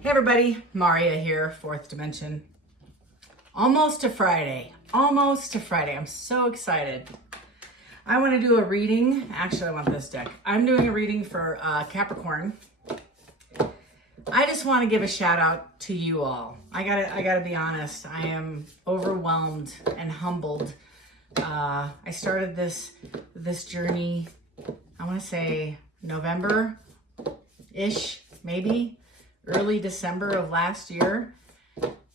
Hey everybody, Maria here, Fourth Dimension. Almost to Friday. Almost to Friday. I'm so excited. I want to do a reading. Actually, I want this deck. I'm doing a reading for Capricorn. I just want to give a shout out to you all. I gotta be honest. I am overwhelmed and humbled. I started this journey, I want to say November-ish, maybe. Early December of last year.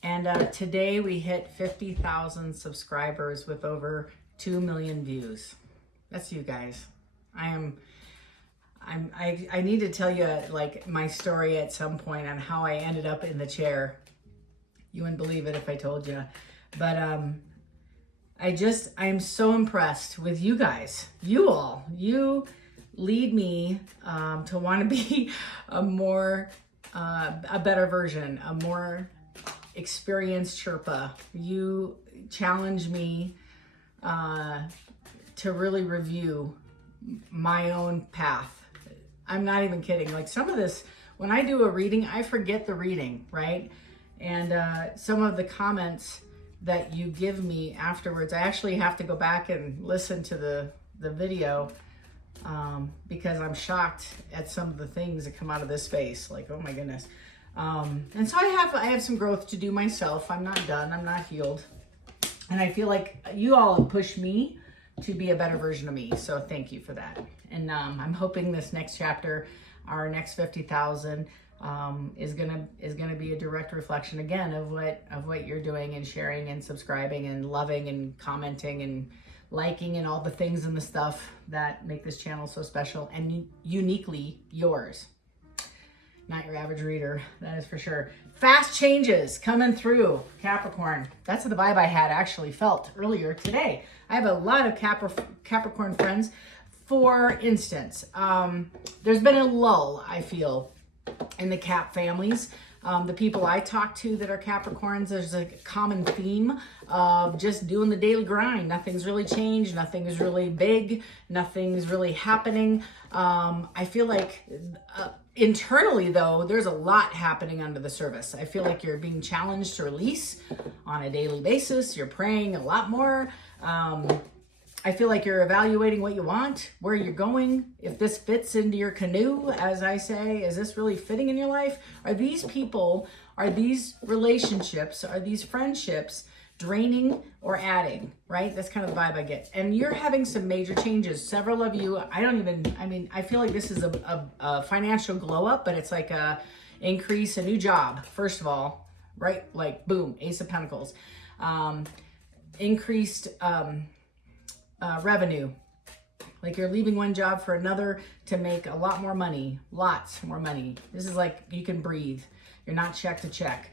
And today we hit 50,000 subscribers with over 2 million views. That's you guys. I need to tell you like my story at some point on how I ended up in the chair. You wouldn't believe it if I told you. But I am so impressed with you guys. You all. You lead me to want to be a better version, a more experienced Sherpa. You challenge me to really review my own path. I'm not even kidding. Like some of this, when I do a reading, I forget the reading, right? And some of the comments that you give me afterwards, I actually have to go back and listen to the video because I'm shocked at some of the things that come out of this space. Like, oh my goodness. And so I have some growth to do myself. I'm not done. I'm not healed. And I feel like you all have pushed me to be a better version of me. So thank you for that. And I'm hoping this next chapter, our next 50,000, is gonna be a direct reflection again of what you're doing and sharing and subscribing and loving and commenting and liking and all the things and the stuff that make this channel so special and uniquely yours. Not your average reader, that is for sure. Fast changes coming through, Capricorn. That's the vibe I had actually felt earlier today. I have a lot of Capricorn friends. For instance, there's been a lull, I feel, in the Cap families. The people I talk to that are Capricorns, there's a common theme of just doing the daily grind. Nothing's really changed. Nothing is really big. Nothing's really happening. I feel like internally, though, there's a lot happening under the surface. I feel like you're being challenged to release on a daily basis. You're praying a lot more. I feel like you're evaluating what you want, where you're going, if this fits into your canoe, as I say. Is this really fitting in your life? Are these people, are these relationships, are these friendships draining or adding, right? That's kind of the vibe I get. And you're having some major changes. Several of you, I feel like this is a financial glow up, but it's like a increase, a new job, first of all, right? Like boom, Ace of Pentacles. Increased revenue. Like you're leaving one job for another to make a lot more money, lots more money. This is like you can breathe. You're not check to check.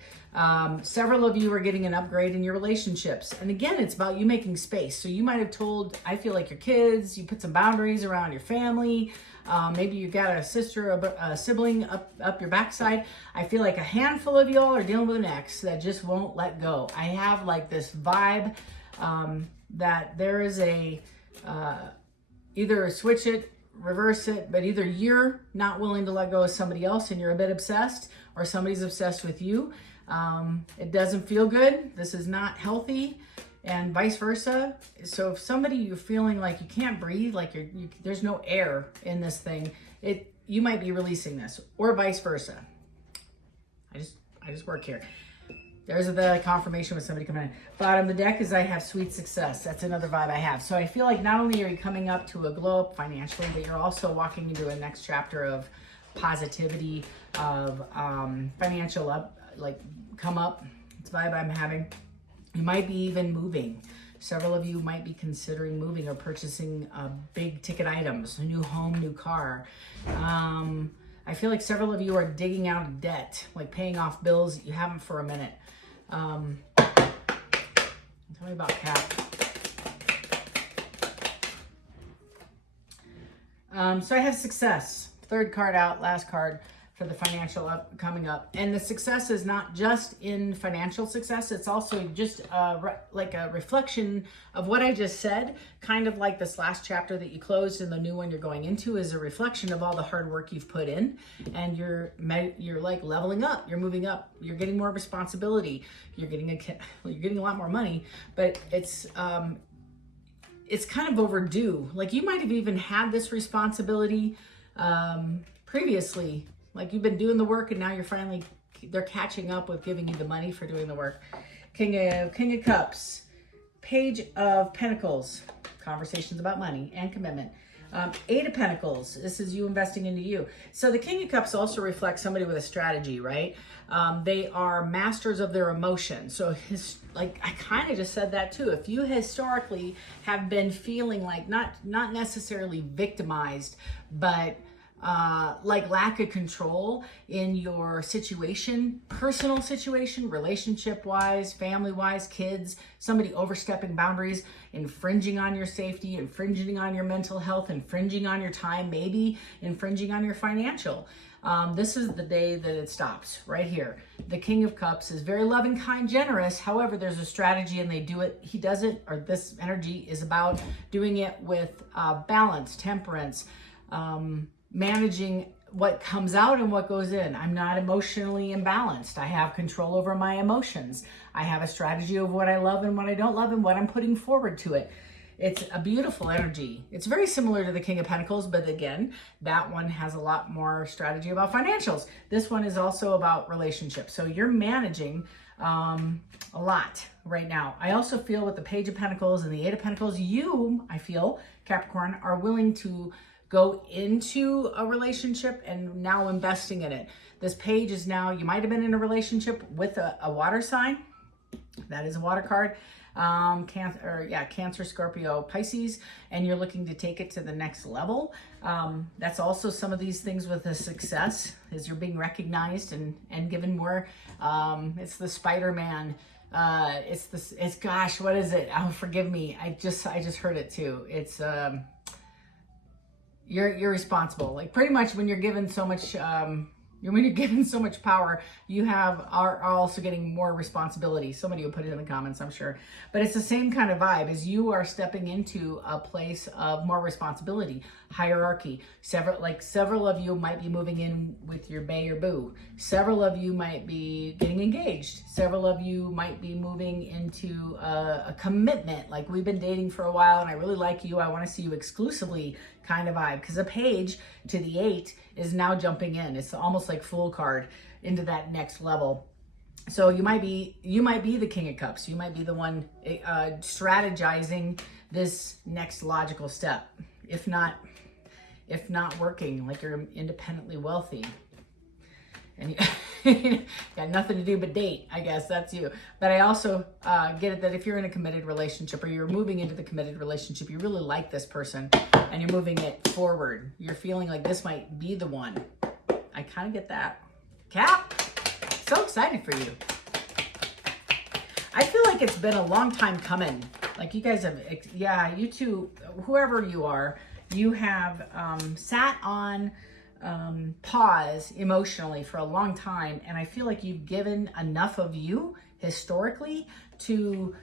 Several of you are getting an upgrade in your relationships. And again, it's about you making space. So you might have told, I feel like your kids, you put some boundaries around your family. Maybe you got a sister, a sibling up your backside. I feel like a handful of y'all are dealing with an ex that just won't let go. I have like this vibe that there is either switch it, reverse it, but either you're not willing to let go of somebody else and you're a bit obsessed, or somebody's obsessed with you. It doesn't feel good. This is not healthy, and vice versa. So if somebody you're feeling like you can't breathe, like there's no air in this thing, you might be releasing this, or vice versa. I just work here. There's the confirmation with somebody coming in. Bottom of the deck is I have sweet success. That's another vibe I have. So I feel like not only are you coming up to a glow up financially, but you're also walking into a next chapter of positivity, of financial come up. It's the vibe I'm having. You might be even moving. Several of you might be considering moving or purchasing big ticket items, a new home, new car. I feel like several of you are digging out of debt, like paying off bills that you haven't for a minute. Tell me about Cap. So I have success. Third card out, last card for the financial coming up. And the success is not just in financial success, it's also just like a reflection of what I just said, kind of like this last chapter that you closed and the new one you're going into is a reflection of all the hard work you've put in, and you're like leveling up, you're moving up, you're getting more responsibility, you're getting a lot more money, but it's kind of overdue. Like you might have even had this responsibility previously. Like you've been doing the work and now they're catching up with giving you the money for doing the work. King of Cups, Page of Pentacles, conversations about money and commitment. Eight of Pentacles, this is you investing into you. So the King of Cups also reflects somebody with a strategy, right? They are masters of their emotions. So like I kind of just said that too. If you historically have been feeling like not necessarily victimized, but like lack of control in your situation, personal situation, relationship wise, family wise, kids, somebody overstepping boundaries, infringing on your safety, infringing on your mental health, infringing on your time, maybe infringing on your financial. This is the day that it stops right here. The King of Cups is very loving, kind, generous. However, there's a strategy and they do it. He does it, or this energy is about doing it with balance, temperance, managing what comes out and what goes in. I'm not emotionally imbalanced. I have control over my emotions. I have a strategy of what I love and what I don't love and what I'm putting forward to it. It's a beautiful energy. It's very similar to the King of Pentacles, but again, that one has a lot more strategy about financials. This one is also about relationships. So you're managing a lot right now. I also feel with the Page of Pentacles and the Eight of Pentacles, I feel, Capricorn, are willing to go into a relationship and now investing in it. This page is now, you might have been in a relationship with a water sign. That is a water card. Cancer, Scorpio, Pisces, and you're looking to take it to the next level. That's also some of these things with the success is you're being recognized and given more. It's the Spider-Man. Gosh, what is it? Oh, forgive me. I just heard it too. It's, you're responsible. Like pretty much when you're given so much, when you're given so much power, you are also getting more responsibility. Somebody will put it in the comments, I'm sure. But it's the same kind of vibe as you are stepping into a place of more responsibility, hierarchy. Several of you might be moving in with your bae or boo. Several of you might be getting engaged. Several of you might be moving into a commitment. Like we've been dating for a while and I really like you. I want to see you exclusively kind of vibe. Because a page to the 8 is now jumping in. It's almost like Fool card into that next level. So you might be the King of Cups. You might be the one strategizing this next logical step. If not working, like you're independently wealthy and you got nothing to do but date, I guess that's you. But I also get it that if you're in a committed relationship or you're moving into the committed relationship, you really like this person and you're moving it forward. You're feeling like this might be the one. I kind of get that. Cap, so excited for you. I feel like it's been a long time coming. Like you guys have, you two, whoever you are, you have sat on pause emotionally for a long time, and I feel like you've given enough of you historically to,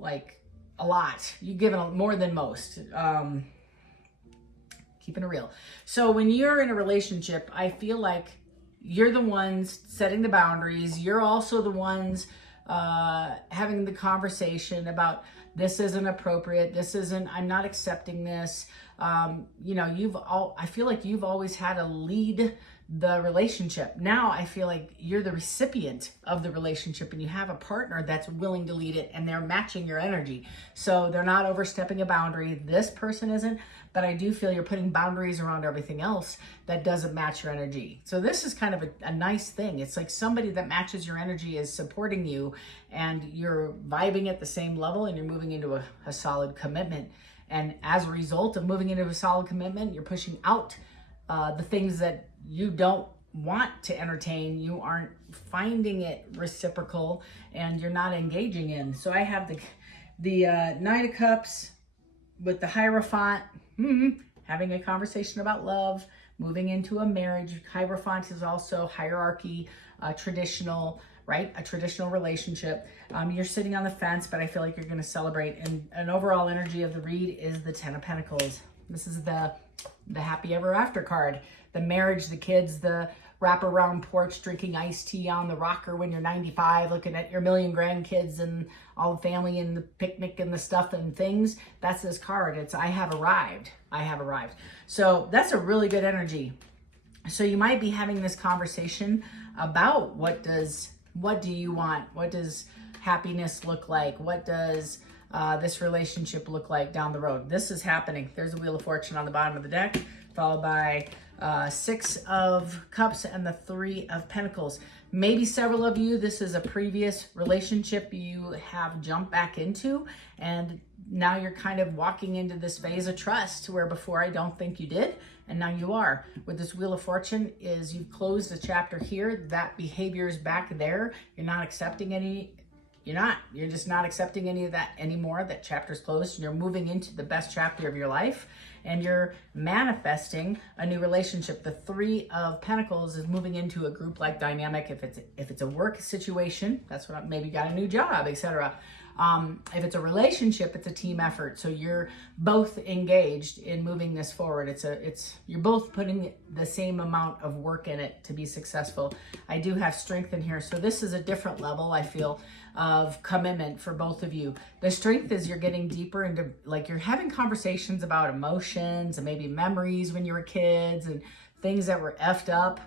like a lot. You've given more than most. Keeping it real. So when you're in a relationship, I feel like you're the ones setting the boundaries. You're also the ones having the conversation about this isn't appropriate. I'm not accepting this. I feel like you've always had to lead the relationship. Now I feel like you're the recipient of the relationship and you have a partner that's willing to lead it and they're matching your energy. So they're not overstepping a boundary. This person isn't, but I do feel you're putting boundaries around everything else that doesn't match your energy. So this is kind of a nice thing. It's like somebody that matches your energy is supporting you and you're vibing at the same level and you're moving into a solid commitment. And as a result of moving into a solid commitment, you're pushing out the things that you don't want to entertain. You aren't finding it reciprocal and you're not engaging in. So I have the Knight of Cups with the Hierophant, having a conversation about love, moving into a marriage. Hierophant is also hierarchy, traditional, right? A traditional relationship. You're sitting on the fence, but I feel like you're going to celebrate. And an overall energy of the read is the Ten of Pentacles. This is the happy ever after card, the marriage, the kids, the wrap around porch, drinking iced tea on the rocker when you're 95, looking at your million grandkids and all the family and the picnic and the stuff and things. That's this card. It's I have arrived. I have arrived. So that's a really good energy. So you might be having this conversation about what do you want? What does happiness look like? What does this relationship look like down the road? This is happening. There's a Wheel of Fortune on the bottom of the deck, followed by Six of Cups and the Three of Pentacles. Maybe several of you, this is a previous relationship you have jumped back into, and now you're kind of walking into this phase of trust where before I don't think you did, and now you are. With this Wheel of Fortune is you've closed the chapter here. That behavior is back there. You're not accepting any, you're just not accepting any of that anymore. That chapter's closed, and you're moving into the best chapter of your life, and you're manifesting a new relationship. The Three of Pentacles is moving into a group-like dynamic. If it's a work situation, that's what maybe got a new job, etc. If it's a relationship, it's a team effort. So you're both engaged in moving this forward. You're both putting the same amount of work in it to be successful. I do have strength in here. So this is a different level, I feel, of commitment for both of you. The strength is you're getting deeper into, like, you're having conversations about emotions and maybe memories when you were kids and things that were effed up.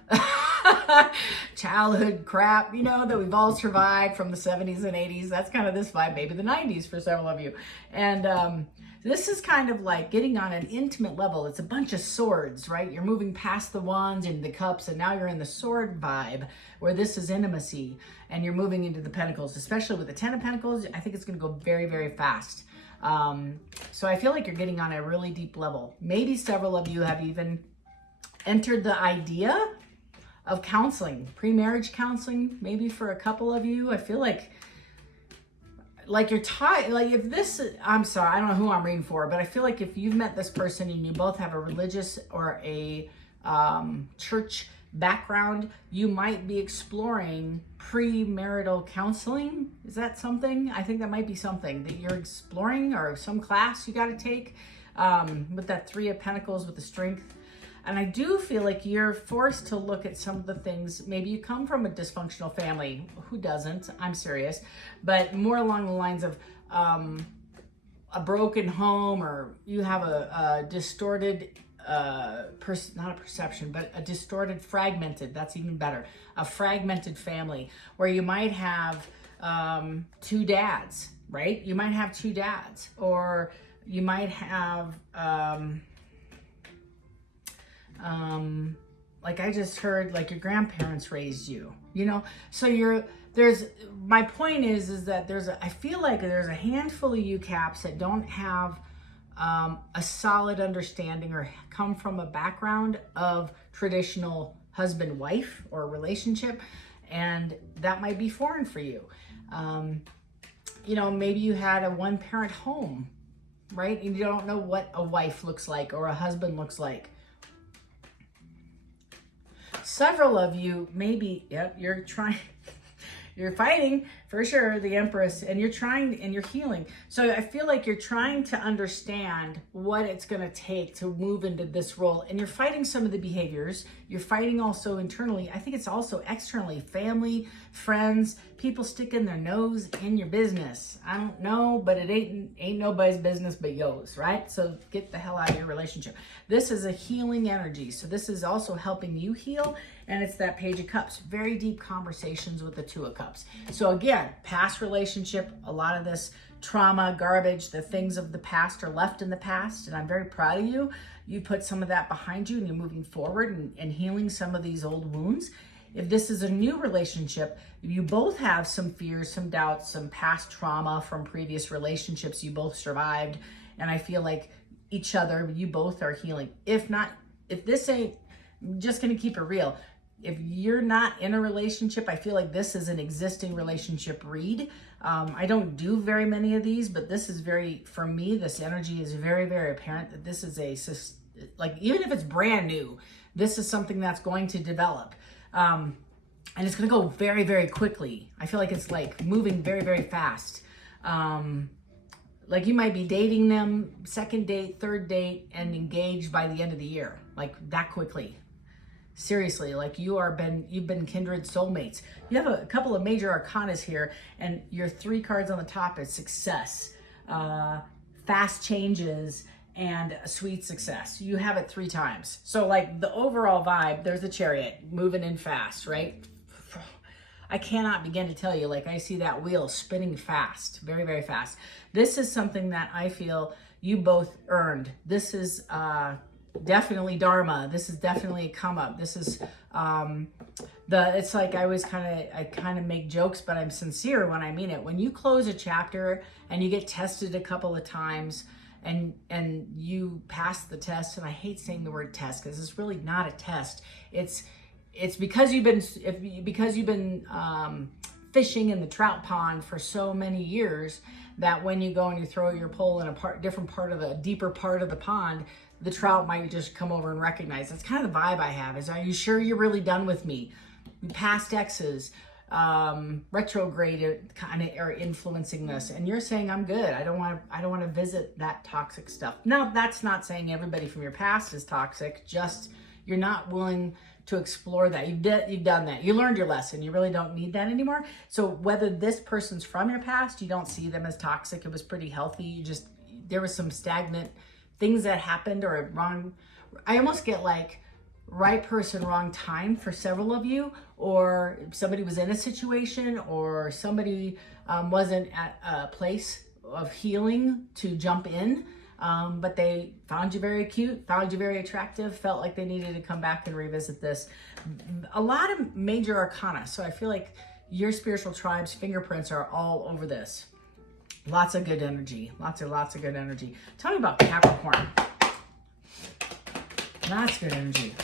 Childhood crap, that we've all survived from the 70s and 80s. That's kind of this vibe, maybe the 90s for several of you. And this is kind of like getting on an intimate level. It's a bunch of swords, right? You're moving past the wands and the cups, and now you're in the sword vibe where this is intimacy, and you're moving into the pentacles, especially with the Ten of Pentacles. I think it's going to go very, very fast. So I feel like you're getting on a really deep level. Maybe several of you have even entered the idea of counseling, pre-marriage counseling, maybe for a couple of you. I feel like you're tied, like if this, I'm sorry, I don't know who I'm reading for, but I feel like if you've met this person and you both have a religious or a church background, you might be exploring premarital counseling. Is that something? I think that might be something that you're exploring, or some class you got to take with that Three of Pentacles with the strength. And I do feel like you're forced to look at some of the things. Maybe you come from a dysfunctional family. Who doesn't? I'm serious. But more along the lines of a broken home, or you have a distorted, not a perception, but a distorted, fragmented, that's even better, a fragmented family where you might have two dads, right? You might have two dads, or you might have... like I just heard, like your grandparents raised you, so my point is that I feel like there's a handful of you caps that don't have a solid understanding or come from a background of traditional husband-wife or relationship, and that might be foreign for you. Maybe you had a one-parent home, right? And you don't know what a wife looks like or a husband looks like. Several of you, maybe, you're fighting for sure, the Empress, and you're healing. So I feel like you're trying to understand what it's going to take to move into this role, and you're fighting some of the behaviors. You're fighting also internally. I think it's also externally, family, friends, people sticking their nose in your business. I don't know, but it ain't nobody's business but yours, right? So get the hell out of your relationship. This is a healing energy. So this is also helping you heal. And it's that Page of Cups, very deep conversations with the Two of Cups. So again, past relationship, a lot of this trauma, garbage, the things of the past are left in the past. And I'm very proud of you. You put some of that behind you and you're moving forward and healing some of these old wounds. If this is a new relationship, you both have some fears, some doubts, some past trauma from previous relationships you both survived. And I feel like each other, you both are healing. If this ain't, I'm just going to keep it real. If you're not in a relationship, I feel like this is an existing relationship read. I don't do very many of these, but this is for me, this energy is very, very apparent that this is like, even if it's brand new, This is something that's going to develop. And it's going to go very, very quickly. I feel like it's like moving very, very fast. Like you might be dating them, second date, third date, and engaged by the end of the year, like that quickly. Seriously, like you've been kindred soulmates. You have a couple of major arcanas here, and your 3 cards on the top is success, fast changes, and a sweet success. You have it 3 times. So like the overall vibe, there's the Chariot moving in fast, right? I cannot begin to tell you, like I see that wheel spinning fast, very, very fast. This is something that I feel you both earned. This is definitely Dharma. This is definitely a come up. This is it's like I kind of make jokes, but I'm sincere when I mean it. When you close a chapter and you get tested a couple of times and you pass the test, and I hate saying the word test because it's really not a test. It's because you've been fishing in the trout pond for so many years that when you go and you throw your pole in a deeper part of the pond, the trout might just come over and recognize. That's kind of the vibe I have. Is, are you sure you're really done with me? Past exes, retrograde kind of are influencing this, and you're saying I'm good. I don't want to visit that toxic stuff. Now, that's not saying everybody from your past is toxic. Just you're not willing to explore that. You've done that. You learned your lesson. You really don't need that anymore. So whether this person's from your past, you don't see them as toxic. It was pretty healthy. There was some stagnant things that happened or wrong. I almost get like right person, wrong time for several of you, or somebody was in a situation, or somebody wasn't at a place of healing to jump in. But they found you very cute, found you very attractive, felt like they needed to come back and revisit this. A lot of major arcana. So I feel like your spiritual tribe's fingerprints are all over this. Lots of good energy. Lots of good energy. Tell me about Capricorn. That's good energy.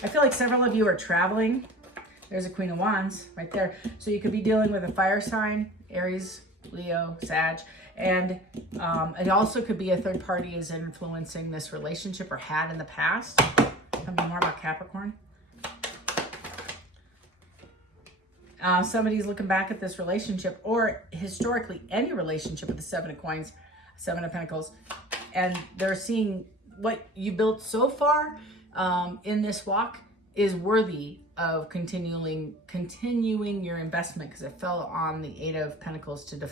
I feel like several of you are traveling. There's a Queen of Wands right there. So you could be dealing with a fire sign, Aries, Leo, Sag. And it also could be a third party is influencing this relationship or had in the past. Tell me more about Capricorn. Somebody's looking back at this relationship, or historically any relationship with the 7 of Coins, 7 of Pentacles, and they're seeing what you built so far in this walk is worthy of continuing your investment, because it fell on the 8 of Pentacles to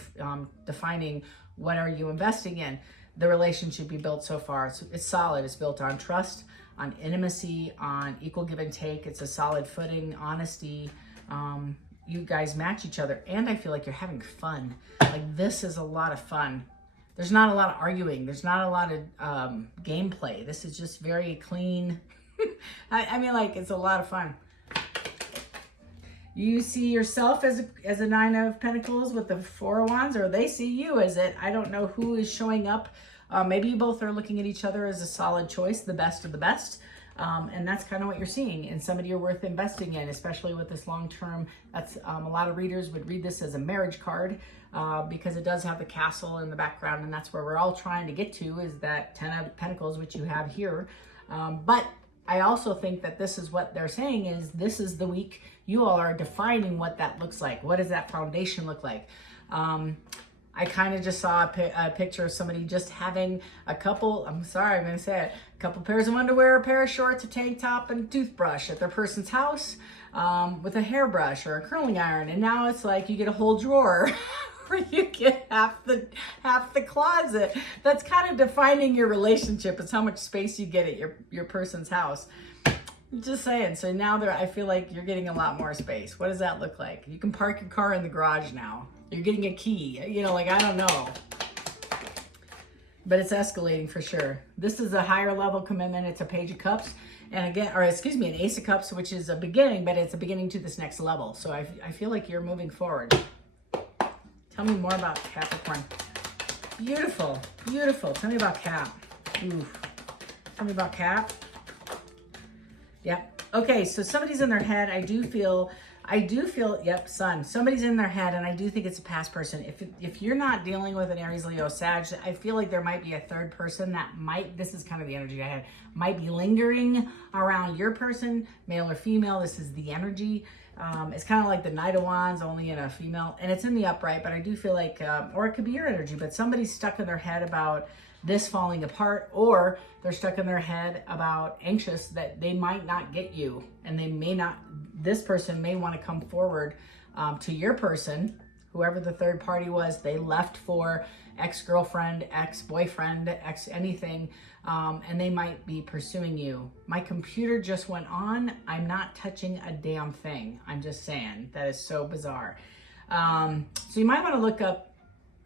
defining what are you investing in. The relationship you built so far, it's solid. It's built on trust, on intimacy, on equal give and take. It's a solid footing, honesty. You guys match each other, and I feel like you're having fun. Like this is a lot of fun. There's not a lot of arguing. There's not a lot of gameplay. This is just very clean. I mean, like, it's a lot of fun. You see yourself as a 9 of Pentacles with the 4 of Wands, or they see you as it. I don't know who is showing up. Maybe you both are looking at each other as a solid choice, the best of the best. And that's kind of what you're seeing, and somebody you're worth investing in, especially with this long term. That's a lot of readers would read this as a marriage card because it does have the castle in the background, and that's where we're all trying to get to, is that 10 of Pentacles, which you have here. But I also think that this is what they're saying is this is the week you all are defining what that looks like. What does that foundation look like? I kind of just saw a picture of somebody just having a couple, I'm sorry, I'm going to say it, a couple pairs of underwear, a pair of shorts, a tank top, and a toothbrush at their person's house with a hairbrush or a curling iron. And now it's like you get a whole drawer where you get half the closet. That's kind of defining your relationship, is how much space you get at your person's house. Just saying. So now I feel like you're getting a lot more space. What does that look like? You can park your car in the garage now. You're getting a key, you know, like, I don't know. But it's escalating for sure. This is a higher level commitment. It's a Page of Cups. And again, or excuse me, an Ace of Cups, which is a beginning, but it's a beginning to this next level. So I feel like you're moving forward. Tell me more about Capricorn. Beautiful, beautiful. Tell me about Cap. Ooh. Tell me about Cap. Yep. Okay, so somebody's in their head. I do feel, yep, Sun. Somebody's in their head, and I do think it's a past person. If you're not dealing with an Aries, Leo, Sag, I feel like there might be a third person that might, this is kind of the energy I had, might be lingering around your person, male or female. This is the energy. It's kind of like the Knight of Wands, only in a female, and it's in the upright, but I do feel like, or it could be your energy, but somebody's stuck in their head about this falling apart, or they're stuck in their head about anxious that they might not get you, and they may not, this person may want to come forward to your person, whoever the third party was. They left for ex-girlfriend, ex-boyfriend, ex anything, and they might be pursuing you. My computer just went on. I'm not touching a damn thing. I'm just saying, that is so bizarre. So you might want to look up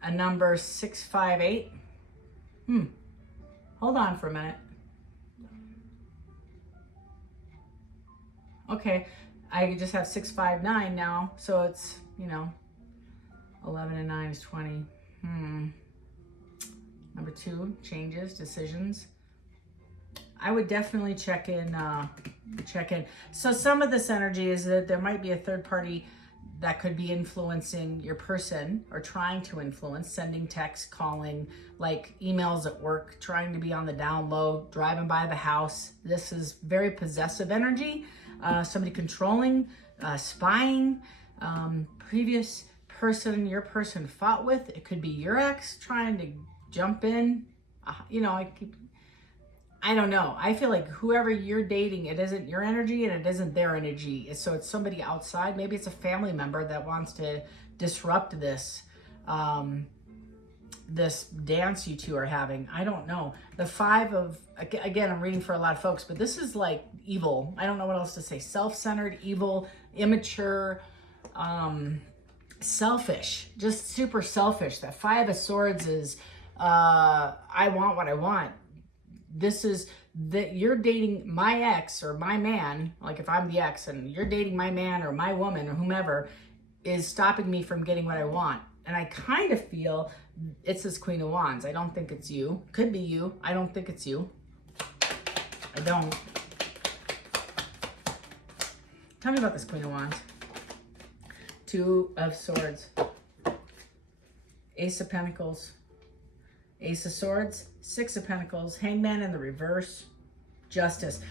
a number 658. Hold on for a minute. Okay, I just have 659 now, so it's, 11 and 9 is 20. Number 2, changes, decisions. I would definitely check in. So some of this energy is that there might be a third party that could be influencing your person, or trying to influence, sending texts, calling, like emails at work, trying to be on the down low, driving by the house. This is very possessive energy. Somebody controlling, spying, previous person your person fought with. It could be your ex trying to jump in. I don't know. I feel like whoever you're dating, it isn't your energy and it isn't their energy. So it's somebody outside. Maybe it's a family member that wants to disrupt this, this dance you two are having. I don't know. The 5 of, again, I'm reading for a lot of folks, but this is like evil. I don't know what else to say. Self-centered, evil, immature, selfish, just super selfish. That 5 of Swords is, I want what I want. This is that you're dating my ex or my man, like if I'm the ex and you're dating my man or my woman or whomever, is stopping me from getting what I want. And I kind of feel it's this Queen of Wands. I don't think it's you. Could be you. I don't think it's you. I don't. Tell me about this Queen of Wands. 2 of Swords. Ace of Pentacles. Ace of Swords, 6 of Pentacles, Hangman in the reverse, Justice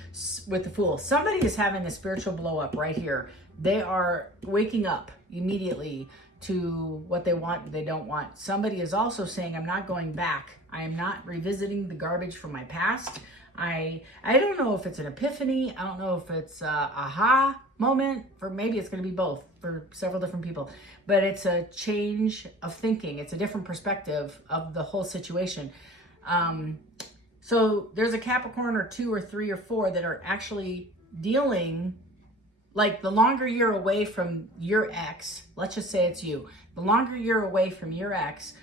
with the Fool. Somebody is having a spiritual blow up right here. They are waking up immediately to what they want and they don't want. Somebody is also saying, I'm not going back. I am not revisiting the garbage from my past. I don't know if it's an epiphany. I don't know if it's a aha moment, or maybe it's going to be both for several different people. But it's a change of thinking. It's a different perspective of the whole situation. So there's a Capricorn or 2 or 3 or 4 that are actually dealing, like the longer you're away from your ex, let's just say it's you, the longer you're away from your ex,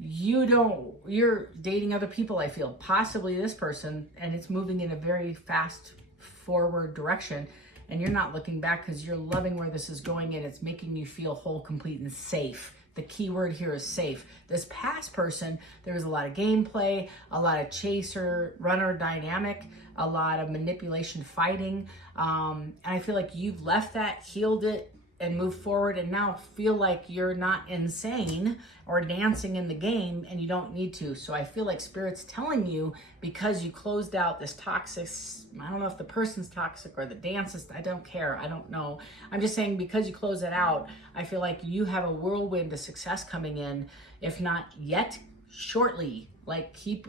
you're dating other people, I feel, possibly this person, and it's moving in a very fast forward direction, and you're not looking back because you're loving where this is going, and it's making you feel whole, complete, and safe. The key word here is safe. This past person, there was a lot of gameplay, a lot of chaser, runner dynamic, a lot of manipulation, fighting, and I feel like you've left that, healed it, and move forward, and now feel like you're not insane or dancing in the game, and you don't need to. So I feel like Spirit's telling you, because you closed out this toxic, I don't know if the person's toxic or the dance is, I don't care, I don't know. I'm just saying, because you close it out, I feel like you have a whirlwind of success coming in, if not yet, shortly. Like keep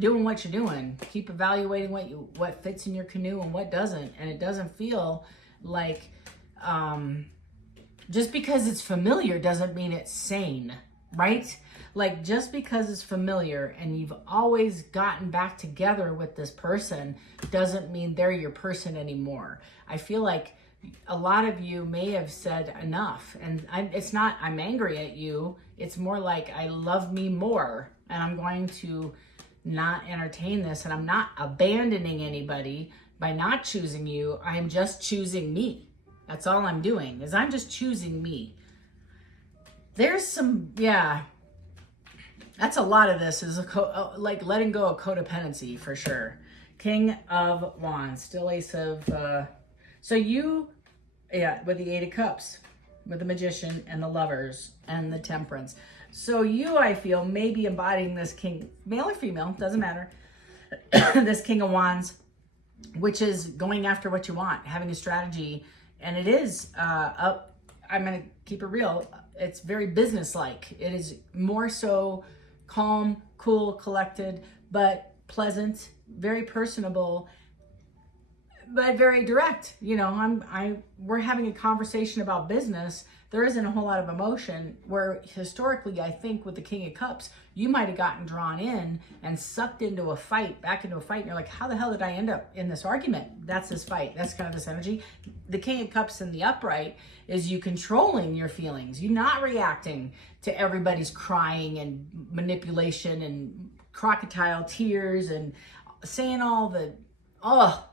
doing what you're doing. Keep evaluating what fits in your canoe and what doesn't. And it doesn't feel like, just because it's familiar doesn't mean it's sane, right? Like, just because it's familiar and you've always gotten back together with this person doesn't mean they're your person anymore. I feel like a lot of you may have said enough, and it's not I'm angry at you, it's more like I love me more, and I'm going to not entertain this, and I'm not abandoning anybody by not choosing you. I'm just choosing me. That's all I'm doing, is I'm just choosing me. There's some, yeah, that's a lot of this is like letting go of codependency for sure. King of Wands, still Ace of, so you, yeah, with the Eight of Cups, with the Magician and the Lovers and the Temperance. So you, I feel, may be embodying this King, male or female, doesn't matter, this King of Wands, which is going after what you want, having a strategy. And it is, I'm going to keep it real, it's very business-like. It is more so calm, cool, collected, but pleasant, very personable, but very direct. You know, we're having a conversation about business. There isn't a whole lot of emotion, where historically, I think with the King of Cups, you might have gotten drawn in and sucked into a fight, back into a fight. And you're like, how the hell did I end up in this argument? That's this fight. That's kind of this energy. The King of Cups in the upright is you controlling your feelings. You not reacting to everybody's crying and manipulation and crocodile tears and saying all the,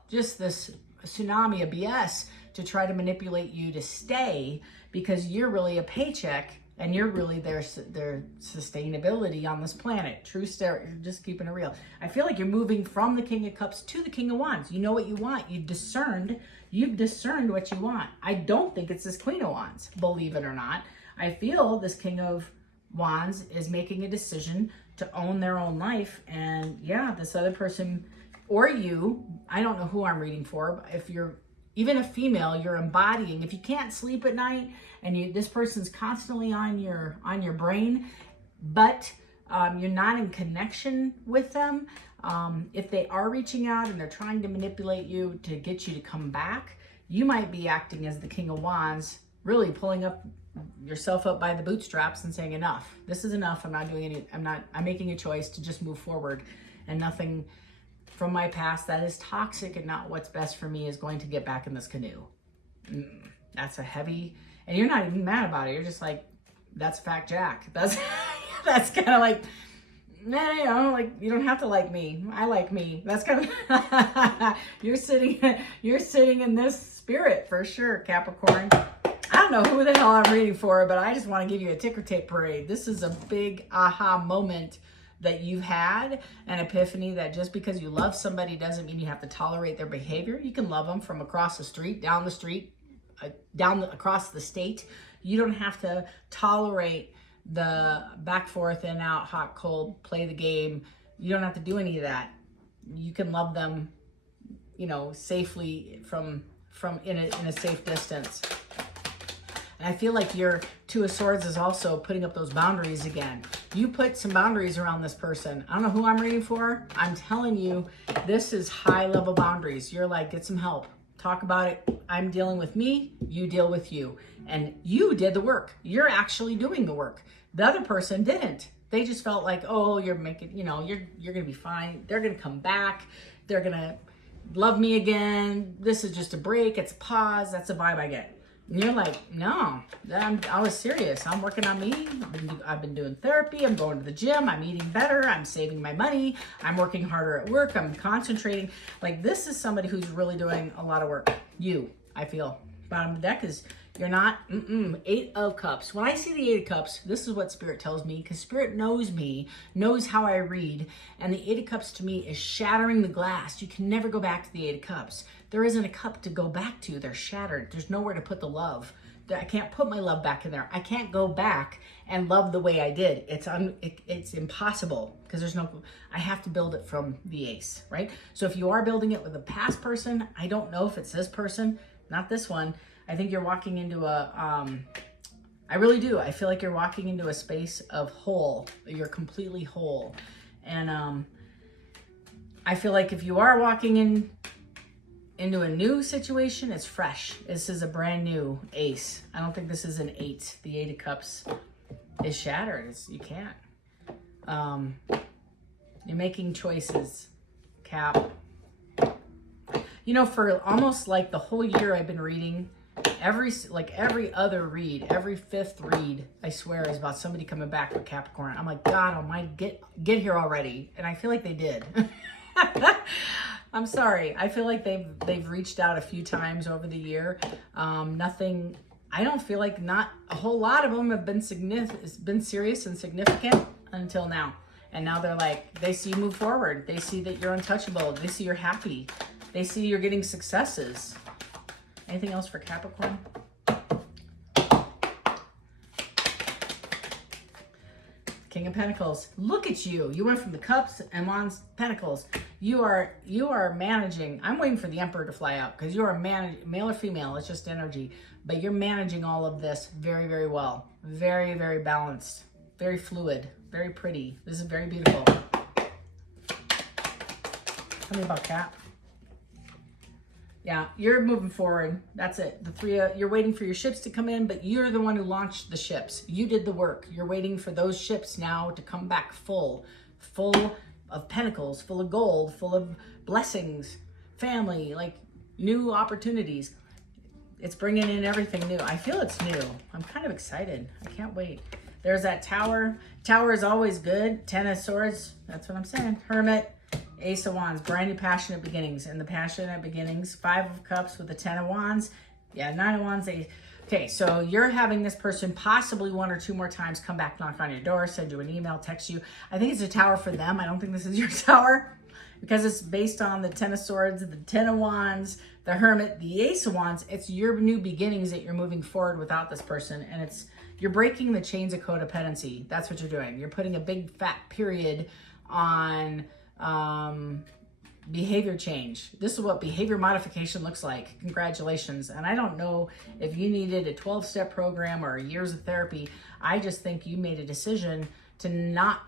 just this tsunami of BS to try to manipulate you to stay, because you're really a paycheck and you're really their sustainability on this planet. True story, just keeping it real. I feel like you're moving from the King of Cups to the King of Wands. You know what you want. You've discerned what you want. I don't think it's this Queen of Wands, believe it or not. I feel this King of Wands is making a decision to own their own life. And yeah, this other person, or you, I don't know who I'm reading for, but if you're even a female, you're embodying, if you can't sleep at night and this person's constantly on your brain, but you're not in connection with them, if they are reaching out and they're trying to manipulate you to get you to come back, you might be acting as the King of Wands, really pulling yourself up by the bootstraps and saying, enough, this is enough. I'm making a choice to just move forward, and nothing from my past that is toxic and not what's best for me is going to get back in this canoe. That's a heavy, and you're not even mad about it. You're just like, that's fact, Jack. That's kind of like, nah, you know, like, you don't have to like me. I like me. That's kind of, you're sitting in this spirit for sure, Capricorn. I don't know who the hell I'm reading for, but I just want to give you a ticker tape parade. This is a big aha moment that you've had, an epiphany that just because you love somebody doesn't mean you have to tolerate their behavior. You can love them from across the street, down the street, across the state. You don't have to tolerate the back, forth, in, out, hot, cold, play the game. You don't have to do any of that. You can love them, you know, safely from in a safe distance. And I feel like your Two of Swords is also putting up those boundaries again. You put some boundaries around this person. I don't know who I'm reading for. I'm telling you, this is high level boundaries. You're like, get some help. Talk about it. I'm dealing with me. You deal with you. And you did the work. You're actually doing the work. The other person didn't. They just felt like, oh, you're making, you know, you're going to be fine. They're going to come back. They're going to love me again. This is just a break. It's a pause. That's the vibe I get. And you're like, no, I was serious. I'm working on me. I've been doing therapy. I'm going to the gym. I'm eating better. I'm saving my money. I'm working harder at work. I'm concentrating. Like, this is somebody who's really doing a lot of work. You, I feel. Bottom of the deck is you're not. Eight of Cups. When I see the Eight of Cups, this is what Spirit tells me, because Spirit knows me, knows how I read. And the Eight of Cups to me is shattering the glass. You can never go back to the Eight of Cups. There isn't a cup to go back to. They're shattered. There's nowhere to put the love. I can't put my love back in there. I can't go back and love the way I did. It's impossible, because I have to build it from the Ace, right? So if you are building it with a past person, I don't know if it's this person, not this one. I think you're walking into I really do. I feel like you're walking into a space of whole. You're completely whole. And I feel like if you are walking into a new situation, it's fresh. This is a brand new Ace. I don't think this is an 8. The Eight of Cups is shattered. You can't. You're making choices, Cap. You know, for almost like the whole year I've been reading, every other read, every fifth read, I swear, is about somebody coming back with Capricorn. I'm like, God almighty, get here already. And I feel like they did. I'm sorry. I feel like they've reached out a few times over the year. Nothing. I don't feel like, not a whole lot of them have been serious and significant until now. And now they're like, they see you move forward. They see that you're untouchable. They see you're happy. They see you're getting successes. Anything else for Capricorn? King of Pentacles. Look at you. You went from the Cups and Wands, Pentacles. You are managing. I'm waiting for the Emperor to fly out because you are male or female. It's just energy. But you're managing all of this very, very well. Very, very balanced. Very fluid. Very pretty. This is very beautiful. Tell me about Cap. Yeah, you're moving forward. That's it. The three, you're waiting for your ships to come in, but you're the one who launched the ships. You did the work. You're waiting for those ships now to come back full of pentacles, full of gold, full of blessings, family, like new opportunities. It's bringing in everything new. I feel it's new. I'm kind of excited. I can't wait. There's that Tower. Tower is always good. Ten of Swords. That's what I'm saying. Hermit. Ace of Wands, brand new passionate beginnings. And the passionate beginnings, 5 of Cups with the 10 of Wands. Yeah, 9 of Wands. Okay, so you're having this person possibly 1 or 2 more times come back, knock on your door, send you an email, text you. I think it's a Tower for them. I don't think this is your Tower because it's based on the 10 of Swords, the 10 of Wands, the Hermit, the Ace of Wands. It's your new beginnings that you're moving forward without this person. And you're breaking the chains of codependency. That's what you're doing. You're putting a big fat period on behavior change. This is what behavior modification looks like. Congratulations. And I don't know if you needed a 12-step program or years of therapy. I just think you made a decision to not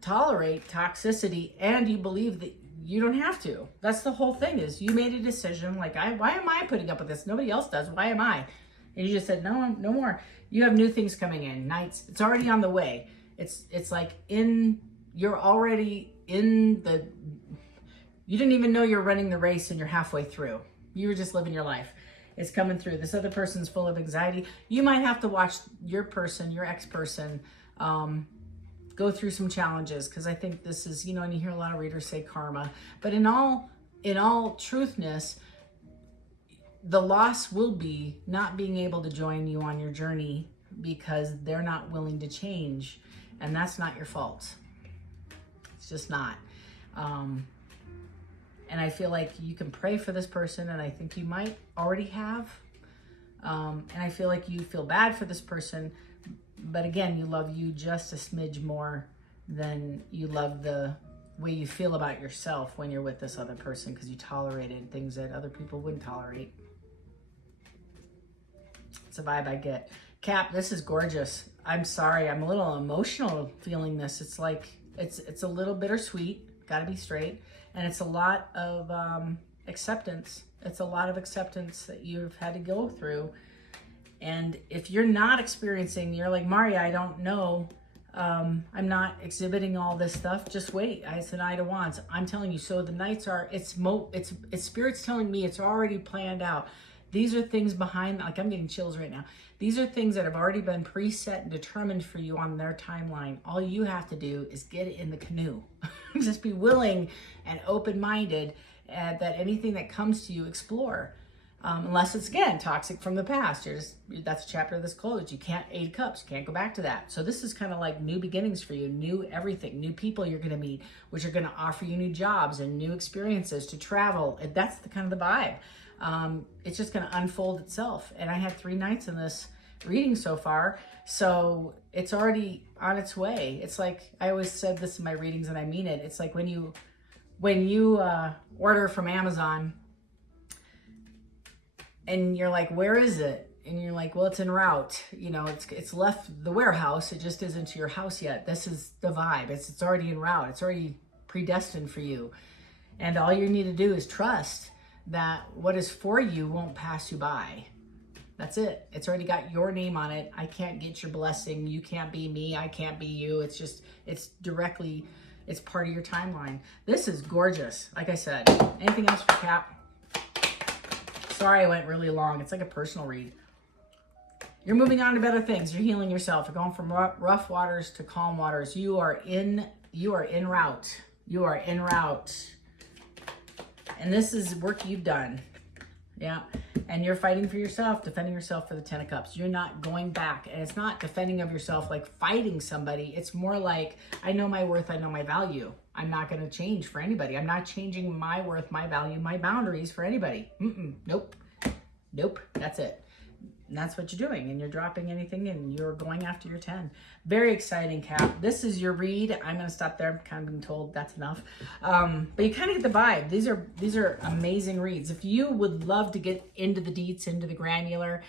tolerate toxicity, and you believe that you don't have to. That's the whole thing, is you made a decision like, why am I putting up with this? Nobody else does. Why am I? And you just said, no more. You have new things coming in. Nights, it's already on the way. It's like you're already in you didn't even know you're running the race and you're halfway through. You were just living your life. It's coming through. This other person's full of anxiety. You might have to watch your ex-person, go through some challenges, because I think this is, and you hear a lot of readers say karma. But in all truthness, the loss will be not being able to join you on your journey because they're not willing to change. And that's not your fault. It's just not. And I feel like you can pray for this person, and I think you might already have. And I feel like you feel bad for this person, but again, you love you just a smidge more than you love the way you feel about yourself when you're with this other person, because you tolerated things that other people wouldn't tolerate. It's a vibe I get. Cap, this is gorgeous. I'm sorry, I'm a little emotional feeling this. It's like, it's a little bittersweet, gotta be straight. And it's a lot of acceptance. It's a lot of acceptance that you've had to go through. And if you're not experiencing, you're like, Maria, I don't know. I'm not exhibiting all this stuff. Just wait. It's an Knight of Wands. I'm telling you. So the Knights are, it's Spirit's telling me it's already planned out. These are things behind, like I'm getting chills right now. These are things that have already been preset and determined for you on their timeline. All you have to do is get it in the canoe. Just be willing and open-minded that anything that comes to you, explore. Unless it's, again, toxic from the past. That's a chapter that's closed. You can't, 8 of Cups, you can't go back to that. So this is kind of like new beginnings for you, new everything, new people you're going to meet, which are going to offer you new jobs and new experiences to travel. And that's the kind of the vibe. It's just going to unfold itself. And I had 3 nights in this reading so far, so it's already on its way. It's like, I always said this in my readings and I mean it. It's like when you order from Amazon and you're like, where is it? And you're like, well, it's en route. It's left the warehouse. It just isn't to your house yet. This is the vibe. It's already en route. It's already predestined for you. And all you need to do is trust that what is for you won't pass you by. That's it. It's already got your name on it. I can't get your blessing. You can't be me. I can't be you. It's part of your timeline. This is gorgeous. Like I said, anything else for Cap? Sorry I went really long. It's like a personal read. You're moving on to better things. You're healing yourself. You're going from rough waters to calm waters. You are en route. You are en route. And this is work you've done. Yeah. And you're fighting for yourself, defending yourself for the 10 of Cups. You're not going back. And it's not defending of yourself like fighting somebody. It's more like, I know my worth, I know my value. I'm not going to change for anybody. I'm not changing my worth, my value, my boundaries for anybody. Nope. Nope. That's it. And that's what you're doing. And you're dropping anything and you're going after your 10. Very exciting, Cap. This is your read. I'm going to stop there. I'm kind of being told that's enough. But you kind of get the vibe. These are amazing reads. If you would love to get into the deets, into the granular,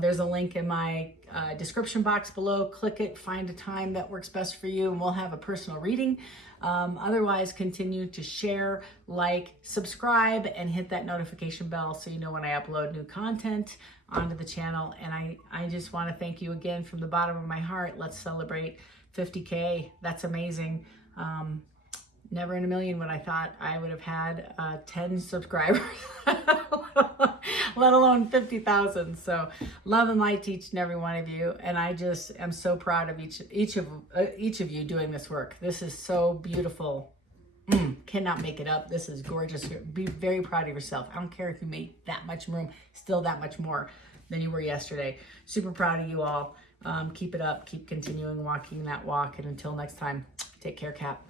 there's a link in my description box below. Click it, find a time that works best for you, and we'll have a personal reading. Otherwise, continue to share, like, subscribe, and hit that notification bell so you know when I upload new content onto the channel. And I just want to thank you again from the bottom of my heart. Let's celebrate 50K. That's amazing. Never in a million would I thought I would have had 10 subscribers, let alone 50,000. So love and light to each and every one of you. And I just am so proud of each of you doing this work. This is so beautiful. Cannot make it up. This is gorgeous. Be very proud of yourself. I don't care if you made that much room, still that much more than you were yesterday. Super proud of you all. Keep it up. Keep continuing walking that walk. And until next time, take care, Cap.